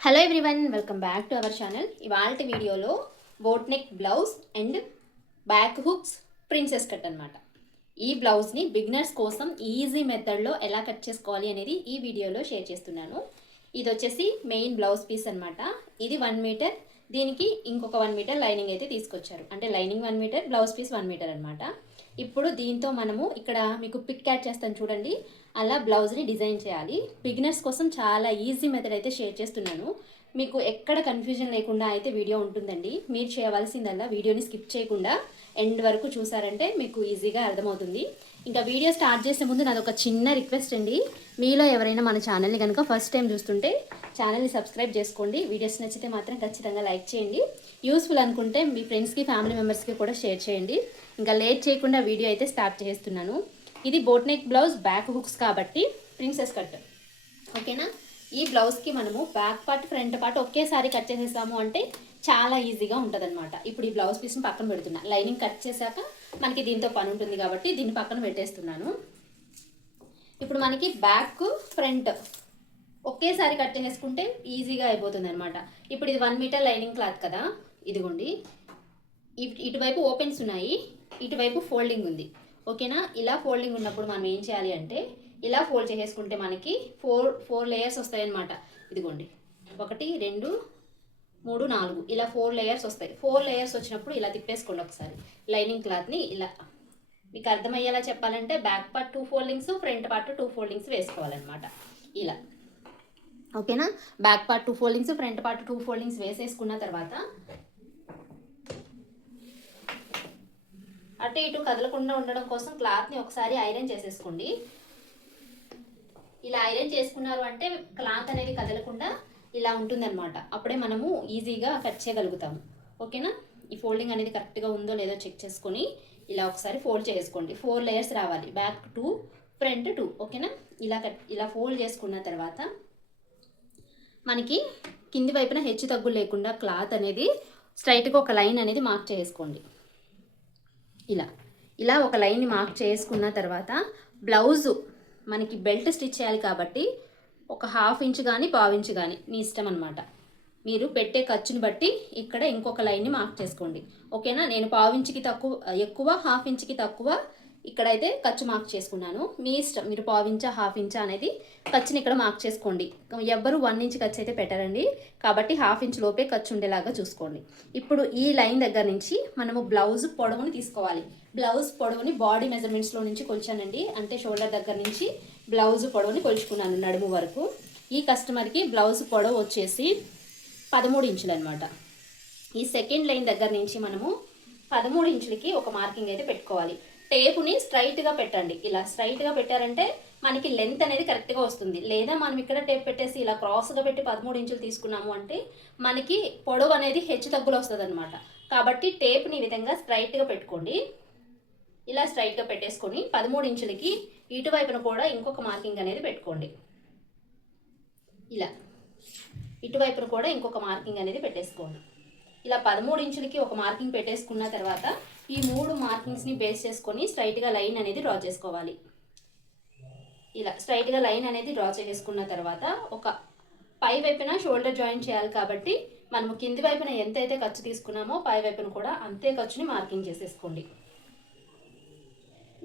Hello everyone welcome back to our channel ఇవాళ వీడియోలో boat neck blouse and back hooks princess cut అనమాట ఈ బ్లౌజ్ని బిగినర్స్ కోసం ఈజీ మెథడ్లో ఎలా కట్ చేసుకోవాలి అనేది ఈ వీడియోలో షేర్ చేస్తున్నాను. ఇది వచ్చేసి మెయిన్ బ్లౌజ్ పీస్ అనమాట ఇది వన్ మీటర్ దీనికి ఇంకొక వన్ మీటర్ లైనింగ్ అయితే తీసుకొచ్చారు. అంటే lining one meter blouse piece one meter అనమాట ఇప్పుడు దీంతో మనము ఇక్కడ మీకు పిక్ క్యాట్ చేస్తాను చూడండి. అలా బ్లౌజ్ని డిజైన్ చేయాలి. బిగినర్స్ కోసం చాలా ఈజీ మెథడ్ అయితే షేర్ చేస్తున్నాను. మీకు ఎక్కడ కన్ఫ్యూజన్ లేకుండా అయితే వీడియో ఉంటుందండి. మీరు చేయవలసిందల్లా వీడియోని స్కిప్ చేయకుండా ఎండ్ వరకు చూసారంటే మీకు ఈజీగా అర్థమవుతుంది. ఇంకా వీడియో స్టార్ట్ చేసే ముందు నాది ఒక చిన్న రిక్వెస్ట్ అండి. మీలో ఎవరైనా మన ఛానల్ని కనుక ఫస్ట్ టైం చూస్తుంటే ఛానల్ని సబ్స్క్రైబ్ చేసుకోండి. వీడియోస్ నచ్చితే మాత్రం ఖచ్చితంగా లైక్ చేయండి. యూస్ఫుల్ అనుకుంటే మీ ఫ్రెండ్స్కి ఫ్యామిలీ మెంబర్స్కి కూడా షేర్ చేయండి. ఇంకా లేట్ చేయకుండా వీడియో అయితే స్టార్ట్ చేస్తున్నాను. ఇది boat neck blouse back hooks కాబట్టి ప్రిన్సెస్ కట్ ఓకేనా ఈ బ్లౌజ్కి మనము బ్యాక్ పార్ట్ ఫ్రంట్ పార్ట్ ఒకేసారి కట్ చేసేసాము అంటే చాలా ఈజీగా ఉంటుంది అనమాట ఇప్పుడు ఈ బ్లౌజ్ పీస్ని పక్కన పెడుతున్నా. లైనింగ్ కట్ చేశాక మనకి దీంతో పని ఉంటుంది కాబట్టి దీన్ని పక్కన పెట్టేస్తున్నాను. ఇప్పుడు మనకి బ్యాక్ ఫ్రంట్ ఒకేసారి కట్ చేసేసుకుంటే ఈజీగా అయిపోతుంది అనమాట ఇప్పుడు ఇది వన్ మీటర్ లైనింగ్ క్లాత్ కదా? ఇదిగోండి. ఇటువైపు ఓపెన్స్ ఉన్నాయి. ఇటువైపు ఫోల్డింగ్ ఉంది. ఓకేనా? ఇలా ఫోల్డింగ్ ఉన్నప్పుడు మనం ఏం చేయాలి అంటే ఇలా ఫోల్డ్ చేసేసుకుంటే మనకి ఫోర్ ఫోర్ లేయర్స్ వస్తాయన్నమాట. ఇదిగోండి. ఒకటి రెండు మూడు నాలుగు. ఇలా ఫోర్ లేయర్స్ వస్తాయి. ఫోర్ లేయర్స్ వచ్చినప్పుడు ఇలా తిప్పేసుకోండి ఒకసారి. లైనింగ్ క్లాత్ని ఇలా. మీకు అర్థమయ్యేలా చెప్పాలంటే back part two foldings front part two foldings వేసుకోవాలన్నమాట. ఇలా. ఓకేనా? Back part two foldings front part two foldings వేసేసుకున్న తర్వాత అటు ఇటు కదలకుండా ఉండడం కోసం క్లాత్ని ఒకసారి ఐరన్ చేసేసుకోండి. ఇలా ఐరన్ చేసుకున్నారు అంటే క్లాత్ అనేది కదలకుండా ఇలా ఉంటుందన్నమాట. అప్పుడే మనము ఈజీగా కట్ చేయగలుగుతాము ఓకేనా? ఈ ఫోల్డింగ్ అనేది కరెక్ట్గా ఉందో లేదో చెక్ చేసుకొని ఇలా ఒకసారి ఫోల్డ్ చేసుకోండి. ఫోర్ లేయర్స్ రావాలి. Back two front two. ఓకేనా? ఇలా కట్ ఇలా ఫోల్డ్ చేసుకున్న తర్వాత మనకి కింది వైపున హెచ్చు తగ్గు లేకుండా క్లాత్ అనేది స్ట్రైట్గా ఒక లైన్ అనేది మార్క్ చేసుకోండి. ఇలా. ఇలా ఒక లైన్ని మార్క్ చేసుకున్న తర్వాత బ్లౌజు మనకి బెల్ట్ స్టిచ్ చేయాలి కాబట్టి ఒక హాఫ్ ఇంచ్ కానీ పావు ఇంచ్ కానీ మీ ఇష్టం అనమాట మీరు పెట్టే ఖర్చుని బట్టి ఇక్కడ ఇంకొక లైన్ని మార్క్ చేసుకోండి. ఓకేనా? నేను పావు ఇంచుకి తక్కువ ఎక్కువ హాఫ్ ఇంచుకి తక్కువ ఇక్కడైతే ఖర్చు మార్క్ చేసుకున్నాను. మీ ఇష్టం మీరు పావు హాఫ్ ఇంచా అనేది ఖర్చుని ఇక్కడ మార్క్ చేసుకోండి. ఎవ్వరు వన్ ఇంచ్ ఖర్చు అయితే పెట్టారండి. కాబట్టి హాఫ్ ఇంచ్ లోపే ఖర్చు ఉండేలాగా చూసుకోండి. ఇప్పుడు ఈ లైన్ దగ్గర నుంచి మనము బ్లౌజ్ పొడవుని తీసుకోవాలి. బ్లౌజ్ పొడవుని బాడీ మెజర్మెంట్స్లో నుంచి కొలిచానండి. అంటే షోల్డర్ దగ్గర నుంచి బ్లౌజ్ పొడవుని కొలుచుకున్నాను నడుము వరకు. ఈ కస్టమర్కి బ్లౌజ్ పొడవు వచ్చేసి పదమూడు ఇంచులు అనమాట ఈ సెకండ్ లైన్ దగ్గర నుంచి మనము పదమూడు ఇంచులకి ఒక మార్కింగ్ అయితే పెట్టుకోవాలి. టేపుని స్ట్రైట్గా పెట్టండి. ఇలా స్ట్రైట్గా పెట్టారంటే మనకి లెంత్ అనేది కరెక్ట్గా వస్తుంది. లేదా మనం ఇక్కడ టేప్ పెట్టేసి ఇలా క్రాస్గా పెట్టి పదమూడు ఇంచులు తీసుకున్నాము అంటే మనకి పొడవు అనేది హెచ్చు తగ్గులు వస్తుంది అనమాట కాబట్టి టేప్ని ఈ విధంగా స్ట్రైట్గా పెట్టుకోండి. ఇలా స్ట్రైట్గా పెట్టేసుకొని పదమూడు ఇంచులకి ఇటువైపున కూడా ఇంకొక మార్కింగ్ అనేది పెట్టుకోండి. ఇలా ఇటువైపున కూడా ఇంకొక మార్కింగ్ అనేది పెట్టేసుకోండి. ఇలా పదమూడు ఇంచులకి ఒక మార్కింగ్ పెట్టేసుకున్న తర్వాత ఈ మూడు మార్కింగ్స్ని బేస్ చేసుకొని స్ట్రైట్గా లైన్ అనేది డ్రా చేసుకోవాలి. ఇలా స్ట్రైట్గా లైన్ అనేది డ్రా చేసుకున్న తర్వాత ఒక పై వైపున షోల్డర్ జాయిన్ చేయాలి కాబట్టి మనము కింది వైపున ఎంతైతే ఖర్చు తీసుకున్నామో పై వైపున కూడా అంతే ఖర్చుని మార్కింగ్ చేసేసుకోండి.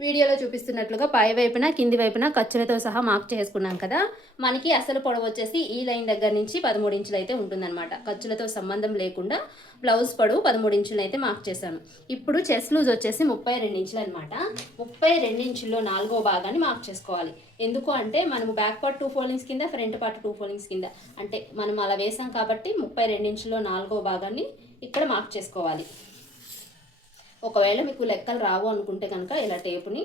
వీడియోలో చూపిస్తున్నట్లుగా పై వైపున కింది వైపున ఖర్చులతో సహా మార్క్ చేసుకున్నాం కదా. మనకి అసలు పొడవు వచ్చేసి ఈ లైన్ దగ్గర నుంచి పదమూడు ఇంచులు అయితే ఉంటుందన్నమాట. ఖర్చులతో సంబంధం లేకుండా బ్లౌజ్ పొడవు పదమూడు ఇంచులు అయితే మార్క్ చేశాను. ఇప్పుడు చెస్ లూజ్ వచ్చేసి ముప్పై రెండు ఇంచులు అనమాట ముప్పై రెండు ఇంచుల్లో నాలుగో భాగాన్ని మార్క్ చేసుకోవాలి. ఎందుకు అంటే మనము బ్యాక్ పార్ట్ టూ ఫోల్డింగ్స్ కింద ఫ్రంట్ పార్ట్ టూ ఫోల్డింగ్స్ కింద. అంటే మనం అలా వేసాం కాబట్టి ముప్పై రెండు ఇంచుల్లో నాలుగో భాగాన్ని ఇక్కడ మార్క్ చేసుకోవాలి. ఒకవేళ మీకు లెక్కలు రావు అనుకుంటే కనుక ఇలా టేపుని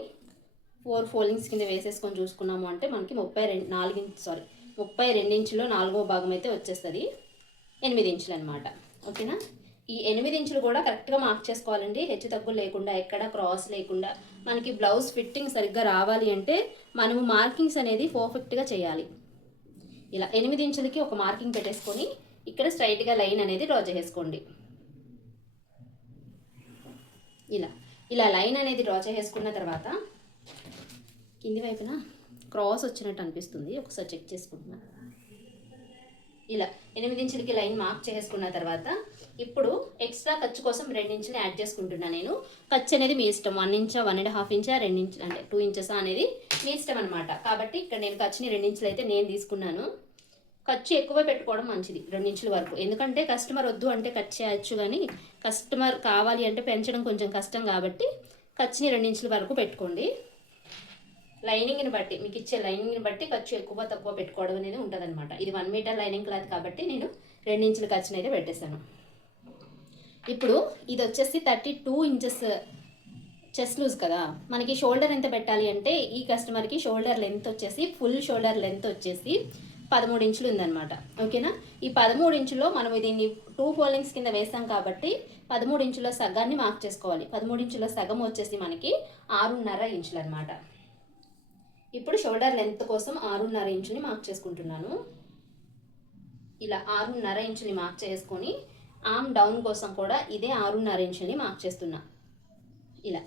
ఫోర్ ఫోల్డింగ్స్ కింద వేసేసుకొని చూసుకున్నాము అంటే మనకి ముప్పై రెండు నాలుగు సారీ ముప్పై రెండు ఇంచులో నాలుగో భాగం అయితే వచ్చేస్తుంది. ఎనిమిది ఇంచులు అనమాట ఓకేనా? ఈ ఎనిమిది ఇంచులు కూడా కరెక్ట్గా మార్క్ చేసుకోవాలండి. హెచ్చు తగ్గులు లేకుండా ఎక్కడ క్రాస్ లేకుండా. మనకి బ్లౌజ్ ఫిట్టింగ్ సరిగ్గా రావాలి అంటే మనము మార్కింగ్స్ అనేది పర్ఫెక్ట్గా చేయాలి. ఇలా ఎనిమిది ఇంచులకి ఒక మార్కింగ్ పెట్టేసుకొని ఇక్కడ స్ట్రైట్గా లైన్ అనేది డ్రా చేసుకోండి ఇలా. ఇలా లైన్ అనేది డ్రా చేసేసుకున్న తర్వాత కింది వైపున క్రాస్ వచ్చినట్టు అనిపిస్తుంది. ఒకసారి చెక్ చేసుకుంటున్నా. ఇలా ఎనిమిది ఇంచులకి లైన్ మార్క్ చేసుకున్న తర్వాత ఇప్పుడు ఎక్స్ట్రా ఖర్చు కోసం రెండు ఇంచులు యాడ్ చేసుకుంటున్నాను నేను. ఖర్చు అనేది మీ ఇష్టం. వన్ ఇంచా వన్ అండ్ హాఫ్ ఇంచా రెండు ఇంచు అంటే టూ ఇంచెస్ అనేది మీ ఇష్టం అనమాట కాబట్టి ఇక్కడ నేను ఖర్చుని రెండు ఇంచులు అయితే నేను తీసుకున్నాను. ఖర్చు ఎక్కువ పెట్టుకోవడం మంచిది రెండించుల వరకు. ఎందుకంటే కస్టమర్ వద్దు అంటే కట్ చేయొచ్చు కానీ కస్టమర్ కావాలి అంటే పెంచడం కొంచెం కష్టం కాబట్టి ఖర్చుని రెండించుల వరకు పెట్టుకోండి. లైనింగ్ని బట్టి మీకు ఇచ్చే లైనింగ్ని బట్టి ఖర్చు ఎక్కువ తక్కువ పెట్టుకోవడం అనేది ఉంటుందన్నమాట. ఇది వన్ మీటర్ లైనింగ్ క్లాత్ కాబట్టి నేను రెండించుల ఖర్చుని అయితే పెట్టేశాను. ఇప్పుడు ఇది వచ్చేసి thirty two inches chest loose కదా. మనకి షోల్డర్ ఎంత పెట్టాలి అంటే ఈ కస్టమర్కి షోల్డర్ లెంత్ వచ్చేసి ఫుల్ షోల్డర్ లెంత్ వచ్చేసి పదమూడు ఇంచులు ఉందన్నమాట. ఓకేనా? ఈ పదమూడు ఇంచులో మనం దీన్ని టూ ఫోల్డింగ్స్ కింద వేసాం కాబట్టి పదమూడు ఇంచుల సగాన్ని మార్క్ చేసుకోవాలి. పదమూడు ఇంచుల సగం వచ్చేసి మనకి ఆరున్నర ఇంచులు అనమాట ఇప్పుడు షోల్డర్ లెంత్ కోసం ఆరున్నర ఇంచుని మార్క్ చేసుకుంటున్నాను. ఇలా ఆరున్నర ఇంచుని మార్క్ చేసుకొని ఆమ్ డౌన్ కోసం కూడా ఇదే ఆరున్నర ఇంచుని మార్క్ చేస్తున్నా. ఇలా.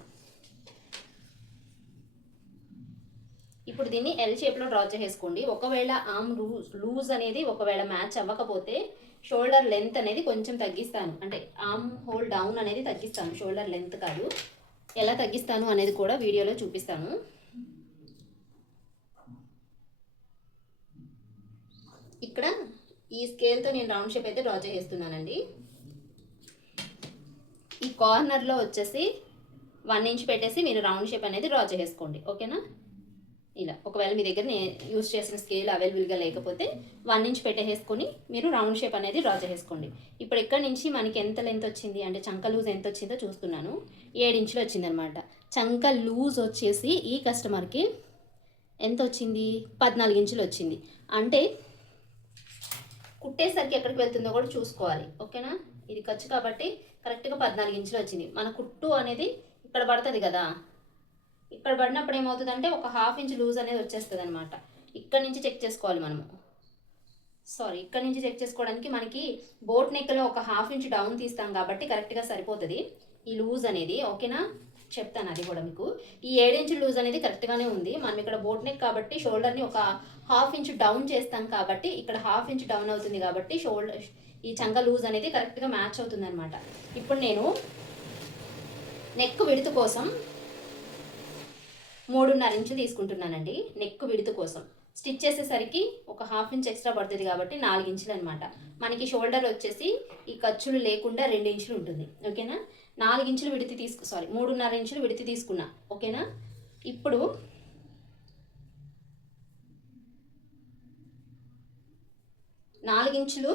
ఇప్పుడు దీన్ని ఎల్ షేప్లో డ్రా చేసేసుకోండి. ఒకవేళ ఆమ్ లూజ్ లూజ్ అనేది ఒకవేళ మ్యాచ్ అవ్వకపోతే షోల్డర్ లెంత్ అనేది కొంచెం తగ్గిస్తాను. అంటే ఆమ్ హోల్ డౌన్ అనేది తగ్గిస్తాను. షోల్డర్ లెంత్ కాదు. ఎలా తగ్గిస్తాను అనేది కూడా వీడియోలో చూపిస్తాను. ఇక్కడ ఈ స్కేల్తో నేను రౌండ్ షేప్ అయితే డ్రా చేస్తున్నానండి ఈ కార్నర్లో వచ్చేసి వన్ ఇంచ్ పెట్టేసి మీరు రౌండ్ షేప్ అనేది డ్రా చేసుకోండి ఓకేనా ఇలా. ఒకవేళ మీ దగ్గర యూస్ చేసిన స్కేల్ అవైలబుల్గా లేకపోతే వన్ ఇంచ్ పెట్టేసుకొని మీరు రౌండ్ షేప్ అనేది డ్రా చేసుకోండి ఇప్పుడు ఇక్కడ నుంచి మనకి ఎంత లెంత్ వచ్చింది అంటే చంక లూజ్ ఎంత వచ్చిందో చూస్తున్నాను. ఏడు వచ్చిందనమాట. చంక లూజ్ వచ్చేసి ఈ కస్టమర్కి ఎంత వచ్చింది? పద్నాలుగు ఇంచులు వచ్చింది. అంటే కుట్టేసరికి ఎక్కడికి వెళ్తుందో కూడా చూసుకోవాలి. ఓకేనా? ఇది ఖర్చు కాబట్టి కరెక్ట్గా పద్నాలుగు ఇంచులు వచ్చింది. మన కుట్టు అనేది ఇక్కడ పడుతుంది కదా. ఇక్కడ పడినప్పుడు ఏమవుతుందంటే ఒక హాఫ్ ఇంచ్ లూజ్ అనేది వచ్చేస్తుంది అనమాట ఇక్కడ నుంచి చెక్ చేసుకోవాలి మనము. సారీ ఇక్కడ నుంచి చెక్ చేసుకోవడానికి మనకి బోట్ నెక్లో ఒక హాఫ్ ఇంచ్ డౌన్ తీస్తాం కాబట్టి కరెక్ట్గా సరిపోతుంది. ఈ లూజ్ అనేది ఓకేనా చెప్తాను అది కూడా మీకు. ఈ ఏడించు లూజ్ అనేది కరెక్ట్గానే ఉంది. మనం ఇక్కడ బోట్ నెక్ కాబట్టి షోల్డర్ని ఒక హాఫ్ ఇంచ్ డౌన్ చేస్తాం కాబట్టి ఇక్కడ హాఫ్ ఇంచ్ డౌన్ అవుతుంది కాబట్టి షోల్డర్ ఈ చంక లూజ్ అనేది కరెక్ట్గా మ్యాచ్ అవుతుంది అనమాట ఇప్పుడు నేను నెక్ విడుతు కోసం మూడున్నర ఇంచు తీసుకుంటున్నానండి నెక్ విడుతు కోసం. స్టిచ్ చేసేసరికి ఒక హాఫ్ ఇంచ్ ఎక్స్ట్రా పడుతుంది కాబట్టి నాలుగు ఇంచులు అనమాట మనకి షోల్డర్ వచ్చేసి ఈ ఖర్చులు లేకుండా రెండు ఇంచులు ఉంటుంది ఓకేనా? నాలుగు ఇంచులు విడితి తీసుకు సారీ మూడున్నర ఇంచులు విడితి తీసుకున్నా ఓకేనా? ఇప్పుడు నాలుగించులు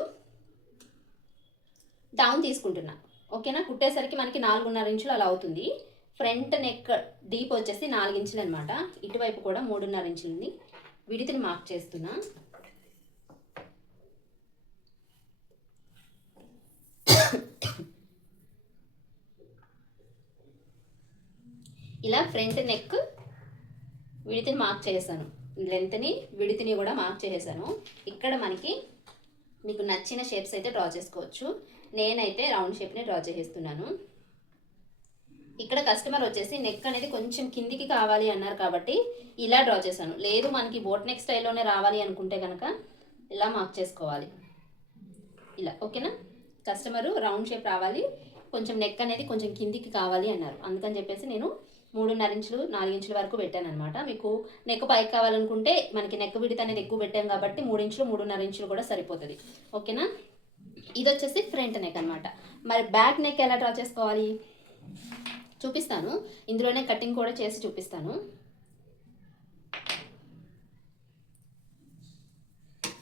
డౌన్ తీసుకుంటున్నా ఓకేనా? కుట్టేసరికి మనకి నాలుగున్నర ఇంచులు అలా అవుతుంది. ఫ్రంట్ నెక్ డీప్ వచ్చేసి నాలుగు ఇంచులు అనమాట ఇటువైపు కూడా మూడున్నర ఇంచులని విడితిని మార్క్ చేస్తున్నా. ఇలా ఫ్రంట్ నెక్ విడితిని మార్క్ చేశాను. లెంత్ని విడితిని కూడా మార్క్ చేసేసాను ఇక్కడ మనకి మీకు నచ్చిన షేప్స్ అయితే డ్రా చేసుకోవచ్చు. నేనైతే రౌండ్ షేప్ని డ్రా చేసేస్తున్నాను ఇక్కడ కస్టమర్ వచ్చేసి నెక్ అనేది కొంచెం కిందికి కావాలి అన్నారు కాబట్టి ఇలా డ్రా చేశాను. లేదు మనకి బోట్ నెక్ స్టైల్లోనే రావాలి అనుకుంటే కనుక ఇలా మార్క్ చేసుకోవాలి. ఇలా ఓకేనా కస్టమరు రౌండ్ షేప్ రావాలి. కొంచెం నెక్ అనేది కొంచెం కిందికి కావాలి అన్నారు. అందుకని చెప్పేసి నేను మూడున్నర ఇంచులు నాలుగు ఇంచుల వరకు పెట్టాను అనమాట మీకు నెక్ పైకి కావాలనుకుంటే మనకి నెక్ విడత అనేది ఎక్కువ పెట్టాం కాబట్టి మూడు ఇంచులు మూడున్నర ఇంచులు కూడా సరిపోతుంది. ఓకేనా ఇది వచ్చేసి ఫ్రంట్ నెక్ అనమాట మరి బ్యాక్ నెక్ ఎలా డ్రా చేసుకోవాలి? చూపిస్తాను. ఇందులోనే కటింగ్ కూడా చేసి చూపిస్తాను.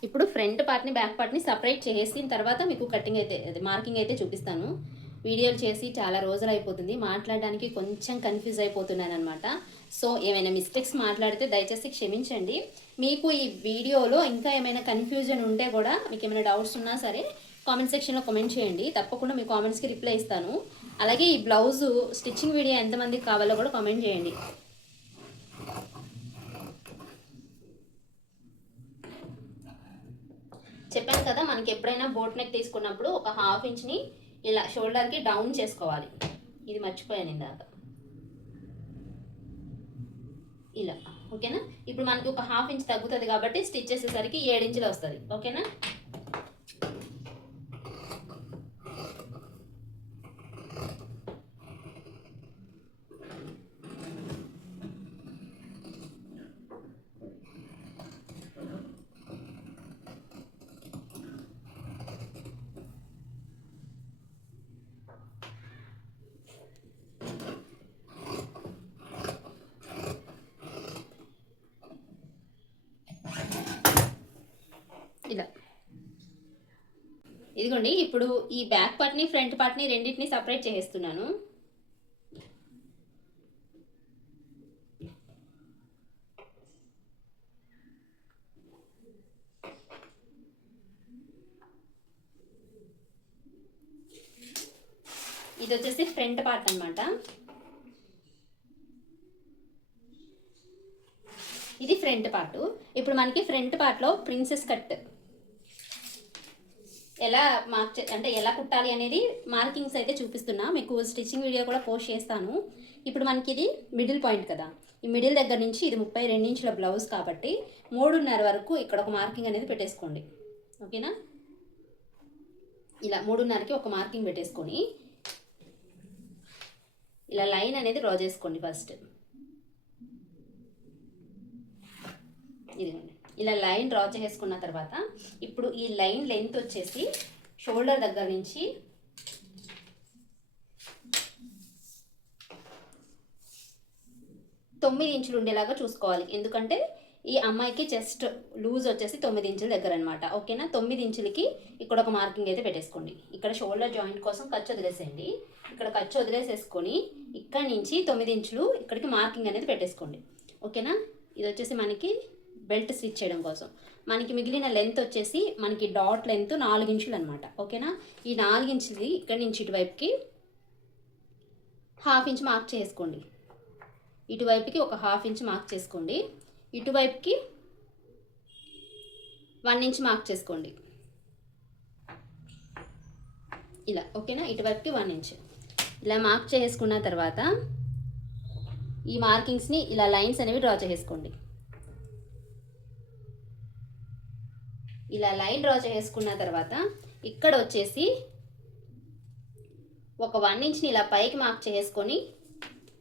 ఇప్పుడు ఫ్రంట్ పార్ట్ని బ్యాక్ పార్ట్ని సపరేట్ చేసిన తర్వాత మీకు కటింగ్ అయితే మార్కింగ్ అయితే చూపిస్తాను. వీడియోలు చేసి చాలా రోజులు అయిపోతుంది. మాట్లాడడానికి కొంచెం కన్ఫ్యూజ్ అయిపోతున్నాను అనమాట సో ఏమైనా మిస్టేక్స్ మాట్లాడితే దయచేసి క్షమించండి. మీకు ఈ వీడియోలో ఇంకా ఏమైనా కన్ఫ్యూజన్ ఉంటే కూడా మీకు ఏమైనా డౌట్స్ ఉన్నా సరే కామెంట్ సెక్షన్లో కామెంట్ చేయండి. తప్పకుండా మీ కామెంట్స్కి రిప్లై ఇస్తాను. అలాగే ఈ బ్లౌజు స్టిచ్చింగ్ వీడియో ఎంతమందికి కావాలో కూడా కామెంట్ చేయండి. చెప్పాను కదా మనకి ఎప్పుడైనా బోట్ నెక్ తీసుకున్నప్పుడు ఒక హాఫ్ ఇంచ్ని ఇలా షోల్డర్కి డౌన్ చేసుకోవాలి. ఇది మర్చిపోయాను ఇందాక. ఇలా. ఓకేనా? ఇప్పుడు మనకి ఒక హాఫ్ ఇంచ్ తగ్గుతుంది కాబట్టి స్టిచ్ చేసేసరికి ఏడు ఇంచులు వస్తుంది. ఓకేనా? ఇదిగోండి ఇప్పుడు ఈ బ్యాక్ పార్ట్ని ఫ్రంట్ పార్ట్ని రెండింటిని సపరేట్ చేసేస్తున్నాను. ఇది వచ్చేసి ఫ్రంట్ పార్ట్ అనమాట ఇది ఫ్రంట్ పార్ట్ ఇప్పుడు మనకి ఫ్రంట్ పార్ట్లో ప్రిన్సెస్ కట్ ఎలా మార్క్ చే- అంటే ఎలా కుట్టాలి అనేది మార్కింగ్స్ అయితే చూపిస్తున్నా. మీకు స్టిచ్చింగ్ వీడియో కూడా పోస్ట్ చేస్తాను. ఇప్పుడు మనకి ఇది మిడిల్ పాయింట్ కదా. ఈ మిడిల్ దగ్గర నుంచి ఇది ముప్పై రెండించుల బ్లౌజ్ కాబట్టి మూడున్నర వరకు ఇక్కడ ఒక మార్కింగ్ అనేది పెట్టేసుకోండి. ఓకేనా? ఇలా మూడున్నరకి ఒక మార్కింగ్ పెట్టేసుకొని ఇలా లైన్ అనేది డ్రా చేసుకోండి ఫస్ట్. ఇదిగోండి. ఇలా లైన్ డ్రా చేసుకున్న తర్వాత ఇప్పుడు ఈ లైన్ లెంత్ వచ్చేసి షోల్డర్ దగ్గర నుంచి తొమ్మిది ఇంచులు ఉండేలాగా చూసుకోవాలి. ఎందుకంటే ఈ అమ్మాయికి చెస్ట్ లూజ్ వచ్చేసి తొమ్మిది ఇంచుల దగ్గర అనమాట ఓకేనా? తొమ్మిది ఇంచులకి ఇక్కడ ఒక మార్కింగ్ అయితే పెట్టేసుకోండి. ఇక్కడ షోల్డర్ జాయింట్ కోసం ఖర్చు వదిలేసేయండి. ఇక్కడ ఖర్చు వదిలేసేసుకొని ఇక్కడ నుంచి తొమ్మిది ఇంచులు ఇక్కడికి మార్కింగ్ అనేది పెట్టేసుకోండి. ఓకేనా? ఇది వచ్చేసి మనకి బెల్ట్ స్టిచ్ చేయడం కోసం. మనకి మిగిలిన లెంత్ వచ్చేసి మనకి డాట్ లెంత్ నాలుగు ఇంచులు అనమాట ఓకేనా? ఈ నాలుగు ఇంచులు ఇక్కడి నుంచి ఇటువైపుకి హాఫ్ ఇంచ్ మార్క్ చేసుకోండి. ఇటువైపుకి ఒక హాఫ్ ఇంచ్ మార్క్ చేసుకోండి. ఇటువైపుకి వన్ ఇంచ్ మార్క్ చేసుకోండి. ఇలా ఓకేనా? ఇటువైపుకి వన్ ఇంచ్. ఇలా మార్క్ చేసుకున్న తర్వాత ఈ మార్కింగ్స్ని ఇలా లైన్స్ అనేవి డ్రా చేసుకోండి. ఇలా లైన్ డ్రా చేసుకున్న తర్వాత ఇక్కడ వచ్చేసి ఒక వన్ ఇంచ్ని ఇలా పైకి మార్క్ చేసుకొని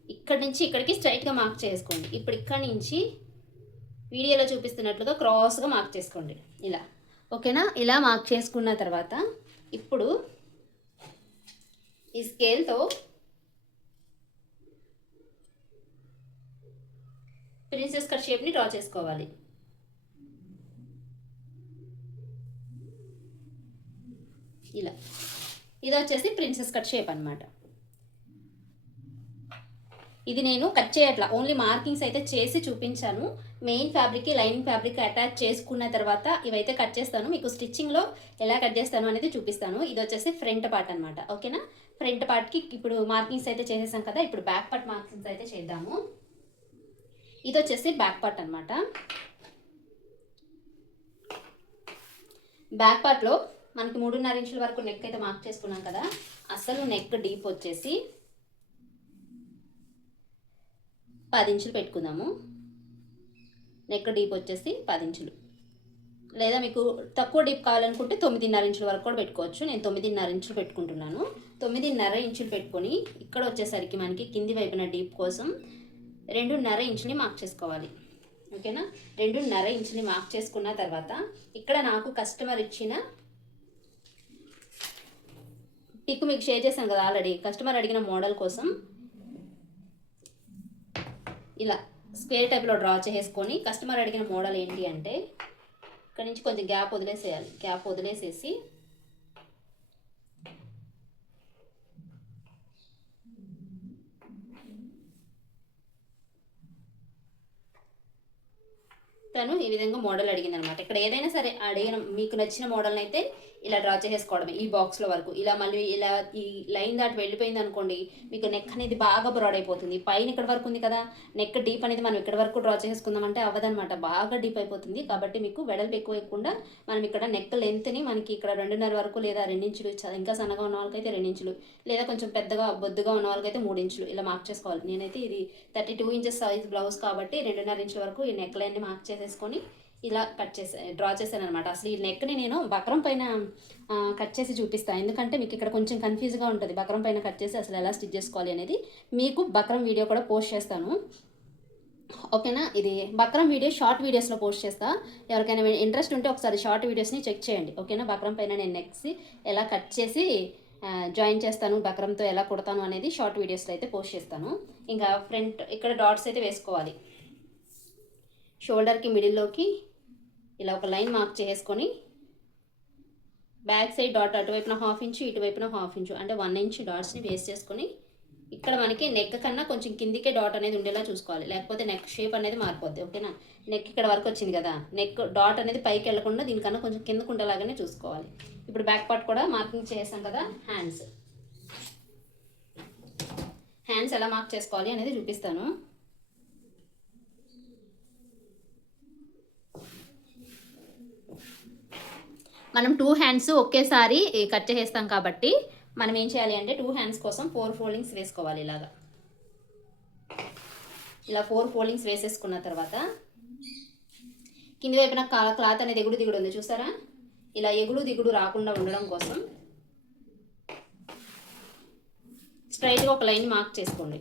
ఇక్కడ నుంచి ఇక్కడికి స్ట్రైట్గా మార్క్ చేసుకోండి. ఇప్పుడు ఇక్కడ నుంచి వీడియోలో చూపిస్తున్నట్లుగా క్రాస్గా మార్క్ చేసుకోండి. ఇలా. ఓకేనా? ఇలా మార్క్ చేసుకున్న తర్వాత ఇప్పుడు ఈ స్కేల్తో ప్రిన్సెస్ కట్ షేప్ని డ్రా చేసుకోవాలి. ఇలా. ఇది వచ్చేసి ప్రిన్సెస్ కట్ షేప్ అనమాట ఇది నేను కట్ చేయట్లా. ఓన్లీ మార్కింగ్స్ అయితే చేసి చూపించాను. మెయిన్ ఫ్యాబ్రిక్కి లైన్ ఫ్యాబ్రిక్ అటాచ్ చేసుకున్న తర్వాత ఇవైతే కట్ చేస్తాను. మీకు స్టిచ్చింగ్లో ఎలా కట్ చేస్తాను అనేది చూపిస్తాను. ఇది వచ్చేసి ఫ్రంట్ పార్ట్ అనమాట ఓకేనా ఫ్రంట్ పార్ట్కి ఇప్పుడు మార్కింగ్స్ అయితే చేసేసాం కదా. ఇప్పుడు బ్యాక్ పార్ట్ మార్కింగ్స్ అయితే చేద్దాము. ఇది వచ్చేసి బ్యాక్ పార్ట్ అనమాట బ్యాక్ పార్ట్లో మనకి మూడున్నర ఇంచుల వరకు నెక్ అయితే మార్క్ చేసుకున్నాం కదా అసలు నెక్ డీప్ వచ్చేసి పది ఇంచులు పెట్టుకుందాము. నెక్ డీప్ వచ్చేసి పది ఇంచులు. లేదా మీకు తక్కువ డీప్ కావాలనుకుంటే తొమ్మిదిన్నర ఇంచుల వరకు కూడా పెట్టుకోవచ్చు. నేను తొమ్మిదిన్నర ఇంచులు పెట్టుకుంటున్నాను. తొమ్మిదిన్నర ఇంచులు పెట్టుకొని ఇక్కడ వచ్చేసరికి మనకి కింది వైపున డీప్ కోసం రెండున్నర ఇంచుని మార్క్ చేసుకోవాలి. ఓకేనా? రెండున్నర ఇంచుని మార్క్ చేసుకున్న తర్వాత ఇక్కడ నాకు కస్టమర్ ఇచ్చిన పిక్ మీకు షేర్ చేశాను కదా ఆల్రెడీ. కస్టమర్ అడిగిన మోడల్ కోసం ఇలా స్క్వేర్ టైప్లో డ్రా చేసుకొని కస్టమర్ అడిగిన మోడల్ ఏంటి అంటే ఇక్కడ నుంచి కొంచెం గ్యాప్ వదిలేసేయాలి. గ్యాప్ వదిలేసేసి తను ఈ విధంగా మోడల్ అడిగింది అనమాట ఇక్కడ ఏదైనా సరే అడిగిన మీకు నచ్చిన మోడల్ని అయితే ఇలా డ్రా చేసేసుకోవడమే ఈ బాక్స్లో వరకు. ఇలా మళ్ళీ ఇలా ఈ లైన్ దాటి వెళ్ళిపోయింది అనుకోండి మీకు నెక్ అనేది బాగా బ్రాడ్ అయిపోతుంది. పైన ఇక్కడ వరకు ఉంది కదా నెక్ డీప్ అనేది మనం ఇక్కడ వరకు డ్రా చేసుకుందామంటే అవ్వదనమాట బాగా డీప్ అయిపోతుంది కాబట్టి మీకు వెడల్పు ఎక్కువ ఇవ్వకుండా మనం ఇక్కడ నెక్ లెంత్ని మనకి ఇక్కడ రెండున్నర వరకు లేదా రెండించులు ఇంకా సన్నగా ఉన్న వాళ్ళకైతే రెండించులు లేదా కొంచెం పెద్దగా బొద్దుగా ఉన్న వాళ్ళకైతే మూడు ఇంచులు ఇలా మార్క్ చేసుకోవాలి. నేనైతే ఇది thirty two inches size blouse కాబట్టి రెండున్నర ఇంచుల వరకు ఈ నెక్ లైన్ని మార్క్ చేసేసుకొని ఇలా కట్ చేసా డ్రా చేశాను అనమాట అసలు ఈ నెక్ని నేను బక్రం పైన కట్ చేసి చూపిస్తాను ఎందుకంటే మీకు ఇక్కడ కొంచెం కన్ఫ్యూజ్గా ఉంటుంది. బక్రం పైన కట్ చేసి అసలు ఎలా స్టిచ్ చేసుకోవాలి అనేది మీకు బక్రం వీడియో కూడా పోస్ట్ చేస్తాను. ఓకేనా? ఇది బక్రం వీడియో షార్ట్ వీడియోస్లో పోస్ట్ చేస్తా. ఎవరికైనా ఇంట్రెస్ట్ ఉంటే ఒకసారి షార్ట్ వీడియోస్ని చెక్ చేయండి. ఓకేనా? బక్రం పైన నేను నెక్స్ట్ ఎలా కట్ చేసి జాయిన్ చేస్తాను బక్రంతో ఎలా కుడతాను అనేది షార్ట్ వీడియోస్లో అయితే పోస్ట్ చేస్తాను. ఇంకా ఫ్రంట్ ఇక్కడ డాట్స్ అయితే వేసుకోవాలి. షోల్డర్కి మిడిల్లోకి ఇలా ఒక లైన్ మార్క్ చేసుకొని బ్యాక్ సైడ్ డాట్ అటువైపున హాఫ్ ఇంచు ఇటువైపున హాఫ్ ఇంచు అంటే వన్ ఇంచ్ డాట్స్ని వేస్ట్ చేసుకొని ఇక్కడ మనకి నెక్ కన్నా కొంచెం కిందికే డాట్ అనేది ఉండేలా చూసుకోవాలి. లేకపోతే నెక్ షేప్ అనేది మారిపోద్ది. ఓకేనా? నెక్ ఇక్కడ వరకు వచ్చింది కదా. నెక్ డాట్ అనేది పైకి వెళ్ళకుండా దీనికన్నా కొంచెం కిందకు ఉండేలాగానే చూసుకోవాలి. ఇప్పుడు బ్యాక్ పార్ట్ కూడా మార్కింగ్ చేసాం కదా హ్యాండ్స్. హ్యాండ్స్ ఎలా మార్క్ చేసుకోవాలి అనేది చూపిస్తాను. మనం టూ హ్యాండ్స్ ఒకేసారి కట్ చేసేస్తాం కాబట్టి మనం ఏం చేయాలి అంటే టూ హ్యాండ్స్ కోసం ఫోర్ ఫోల్డింగ్స్ వేసుకోవాలి ఇలాగా. ఇలా ఫోర్ ఫోల్డింగ్స్ వేసేసుకున్న తర్వాత కింది వైపున క్లాత్ అనేది ఎగుడు దిగుడు ఉంది చూసారా? ఇలా ఎగుడు దిగుడు రాకుండా ఉండడం కోసం స్ట్రైట్గా ఒక లైన్ మార్క్ చేసుకోండి.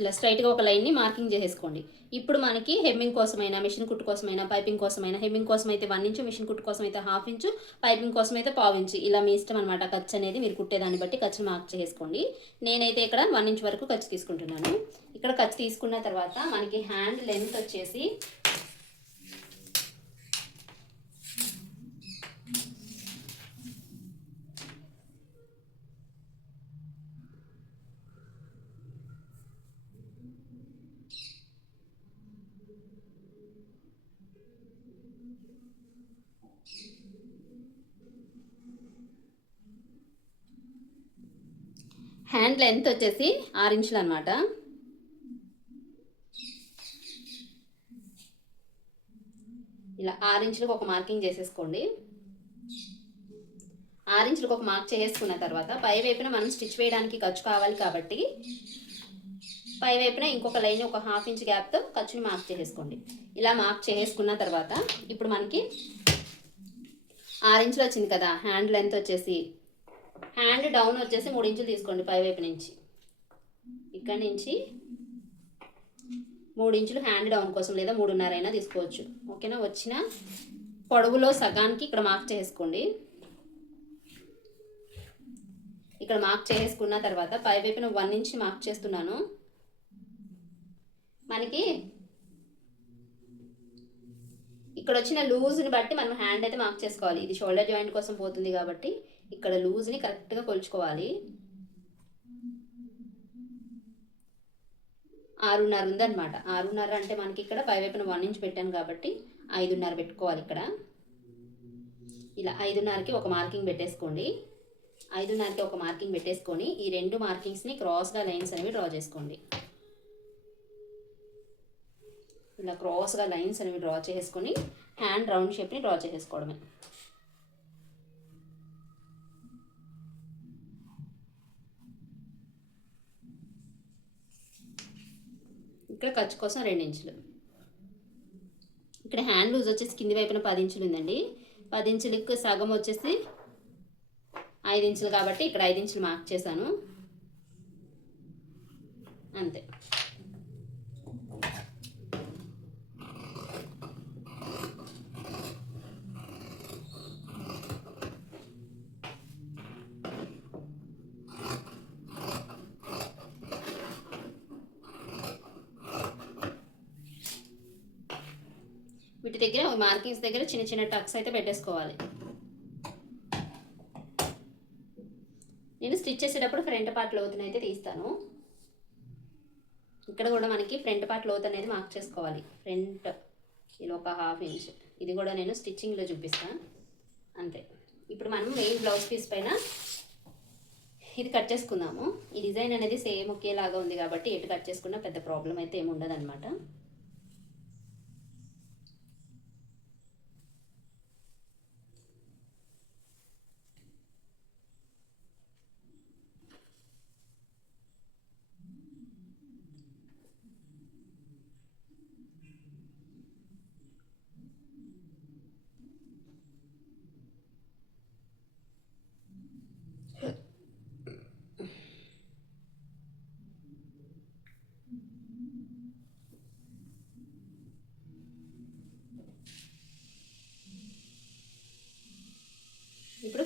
ఇలా స్ట్రైట్గా ఒక లైన్ని మార్కింగ్ చేసేసుకోండి. ఇప్పుడు మనకి హెమ్మింగ్ కోసమైనా మిషన్ కుట్టు కోసమైనా పైపింగ్ కోసమైనా హెమ్మింగ్ కోసం అయితే వన్ ఇంచు మిషన్ కుట్టు కోసం అయితే హాఫ్ ఇంచు పైపింగ్ కోసం అయితే పావు ఇంచు. ఇలా మీ ఇష్టం అనమాట ఖర్చు అనేది మీరు కుట్టేదాన్ని బట్టి ఖర్చు మార్క్ చేసుకోండి. నేనైతే ఇక్కడ వన్ ఇంచ్ వరకు ఖర్చు తీసుకుంటున్నాను. ఇక్కడ ఖర్చు తీసుకున్న తర్వాత మనకి హ్యాండ్ లెంత్ వచ్చేసి ప్యాంట్ లెంత్ వచ్చేసి ఆరు ఇంచులు అనమాట ఇలా ఆరు ఇంచులకు ఒక మార్కింగ్ చేసేసుకోండి. ఆరు ఇంచులకు ఒక మార్క్ చేసుకున్న తర్వాత పై వైపున మనం స్టిచ్ వేయడానికి ఖర్చు కావాలి కాబట్టి పై వైపున ఇంకొక లైన్ ఒక హాఫ్ ఇంచ్ గ్యాప్తో ఖర్చుని మార్క్ చేసేసుకోండి. ఇలా మార్క్ చేసుకున్న తర్వాత ఇప్పుడు మనకి ఆరు ఇంచులు వచ్చింది కదా హ్యాండ్ లెంత్ వచ్చేసి హ్యాండ్ డౌన్ వచ్చేసి మూడు ఇంచులు తీసుకోండి పై వైపు నుంచి. ఇక్కడ నుంచి మూడు ఇంచులు హ్యాండ్ డౌన్ కోసం లేదా మూడున్నర అయినా తీసుకోవచ్చు. ఓకేనా? వచ్చిన పొడవులో సగానికి ఇక్కడ మార్క్ చేసుకోండి. ఇక్కడ మార్క్ చేసుకున్న తర్వాత పై వైపున వన్ ఇంచ్ మార్క్ చేస్తున్నాను. మనకి ఇక్కడ వచ్చిన లూజ్ని బట్టి మనం హ్యాండ్ అయితే మార్క్ చేసుకోవాలి. ఇది షోల్డర్ జాయింట్ కోసం పోతుంది కాబట్టి. ఇక్కడ లూజ్ని కరెక్ట్గా కొలుచుకోవాలి. ఆరున్నర ఉందన్నమాట. ఆరున్నర అంటే మనకి ఇక్కడ పై వైపున వన్ ఇంచ్ పెట్టాను కాబట్టి ఐదున్నర పెట్టుకోవాలి ఇక్కడ. ఇలా ఐదున్నరకి ఒక మార్కింగ్ పెట్టేసుకోండి. ఐదున్నరకి ఒక మార్కింగ్ పెట్టేసుకొని ఈ రెండు మార్కింగ్స్ని క్రాస్గా లైన్స్ అనేవి డ్రా చేసుకోండి. ఇలా క్రాస్గా లైన్స్ అనేవి డ్రా చేసుకొని హ్యాండ్ రౌండ్ షేప్ని డ్రా చేసేసుకోవడమే ఇక్కడ ఖర్చు కోసం రెండు ఇంచులు. ఇక్కడ హ్యాండ్ లూజ్ వచ్చేసి కింది వైపున పది ఇంచులు ఉందండి. పది ఇంచులకు సగం వచ్చేసి ఐదు ఇంచులు కాబట్టి ఇక్కడ ఐదు ఇంచులు మార్క్ చేశాను. అంతే. వీటి దగ్గర మార్కింగ్స్ దగ్గర చిన్న చిన్న టక్స్ అయితే పెట్టేసుకోవాలి. నేను స్టిచ్ చేసేటప్పుడు ఫ్రంట్ పార్ట్ లోతుని అయితే తీస్తాను. ఇక్కడ కూడా మనకి ఫ్రంట్ పార్ట్ లోతు అనేది మార్క్ చేసుకోవాలి. ఫ్రంట్ ఇది ఒక హాఫ్ ఇంచ్. ఇది కూడా నేను స్టిచ్చింగ్లో చూపిస్తాను అంతే. ఇప్పుడు మనం మెయిన్ బ్లౌజ్ పీస్ పైన ఇది కట్ చేసుకుందాము. ఈ డిజైన్ అనేది సేమ్ ఒకేలాగా ఉంది కాబట్టి ఎటు కట్ చేసుకున్నా పెద్ద ప్రాబ్లం అయితే ఏమి ఉండదు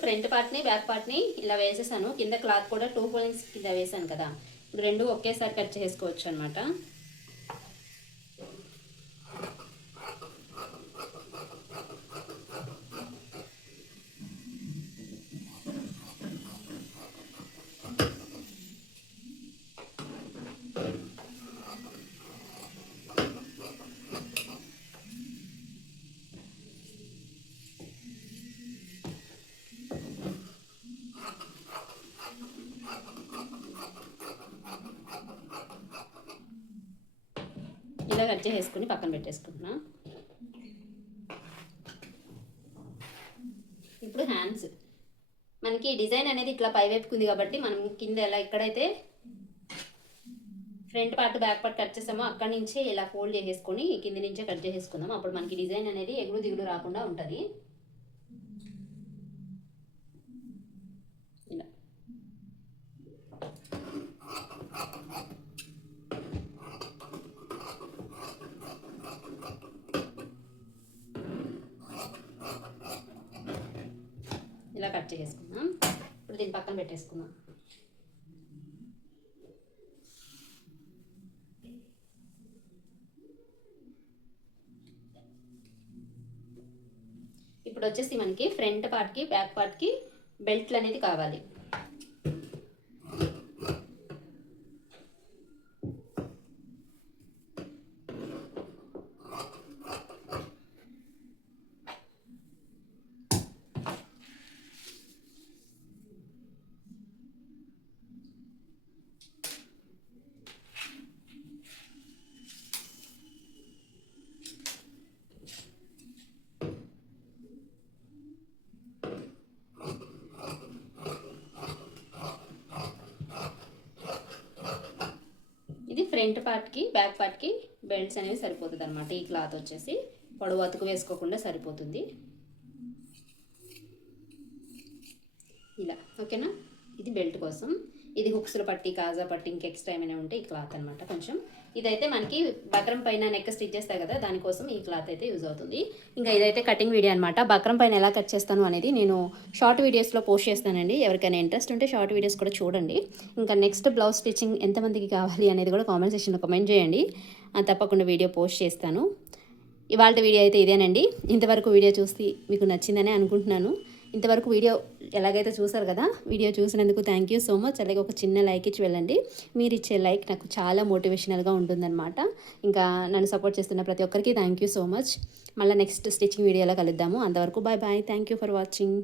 ఫ్రంట్ పార్ట్ని బ్యాక్ పార్ట్ని ఇలా వేసేసాను. కింద క్లాత్ కూడా టూ ఫోల్డింగ్స్ కింద వేసాను కదా. రెండు ఒకేసారి కట్ చేసుకోవచ్చు అనమాట కట్ చేసుకుని పక్కన పెట్టేసుకుంటున్నా. ఇప్పుడు హ్యాండ్స్. మనకి డిజైన్ అనేది ఇట్లా పైవైపుకు ఉంది కాబట్టి మనం కింద ఎలా ఎక్కడైతే front part back part cut చేసామో అక్కడి నుంచే ఇలా ఫోల్డ్ చేసేసుకొని కింద నుంచే కట్ చేసేసుకుందాం. అప్పుడు మనకి డిజైన్ అనేది ఎగుడు దిగుడు రాకుండా ఉంటుంది ఇలా ఇలా కట్ చేసుకుందాం. ఇప్పుడు దీన్ని పక్కన పెట్టేసుకుందాం. ఇప్పుడు వచ్చేసి మనకి ఫ్రంట్ పార్ట్కి బ్యాక్ పార్ట్కి బెల్ట్లు అనేది కావాలి ఇది ఫ్రంట్ పార్ట్కి బ్యాక్ పార్ట్కి బెల్ట్స్ అనేవి సరిపోతుంది అనమాట ఈ క్లాత్ వచ్చేసి పొడవు అతుకు వేసుకోకుండా సరిపోతుంది. ఇలా ఓకేనా? ఇది బెల్ట్ కోసం. ఇది హుక్స్ల పట్టి కాజా పట్టి ఇంకా ఎక్స్ట్రా ఏమైనా ఉంటే ఈ క్లాత్ అనమాట కొంచెం. ఇదైతే మనకి బక్రం పైన నెక్ స్టిచ్ చేస్తాయి కదా దానికోసం ఈ క్లాత్ అయితే యూజ్ అవుతుంది. ఇంకా ఇదైతే కటింగ్ వీడియో అనమాట బక్రం పైన ఎలా కట్ చేస్తాను అనేది నేను షార్ట్ వీడియోస్లో పోస్ట్ చేస్తానండి. ఎవరికైనా ఇంట్రెస్ట్ ఉంటే షార్ట్ వీడియోస్ కూడా చూడండి. ఇంకా నెక్స్ట్ బ్లౌజ్ స్టిచ్చింగ్ ఎంతమందికి కావాలి అనేది కూడా కామెంట్ సెక్షన్లో కమెంట్ చేయండి. తప్పకుండా వీడియో పోస్ట్ చేస్తాను. ఇవాళ వీడియో అయితే ఇదేనండి. ఇంతవరకు వీడియో చూసి మీకు నచ్చిందని అనుకుంటున్నాను. ఇంతవరకు వీడియో ఎలాగైతే చూసారు కదా వీడియో చూసినందుకు థ్యాంక్ యూ సో మచ్ అలాగే ఒక చిన్న లైక్ ఇచ్చి వెళ్ళండి. మీరు ఇచ్చే లైక్ నాకు చాలా మోటివేషనల్గా ఉంటుందన్నమాట. ఇంకా నన్ను సపోర్ట్ చేస్తున్న ప్రతి ఒక్కరికి థ్యాంక్ యూ సో మచ్ మళ్ళీ నెక్స్ట్ స్టిచ్చింగ్ వీడియోలో కలుద్దాము. అంతవరకు bye bye thank you for watching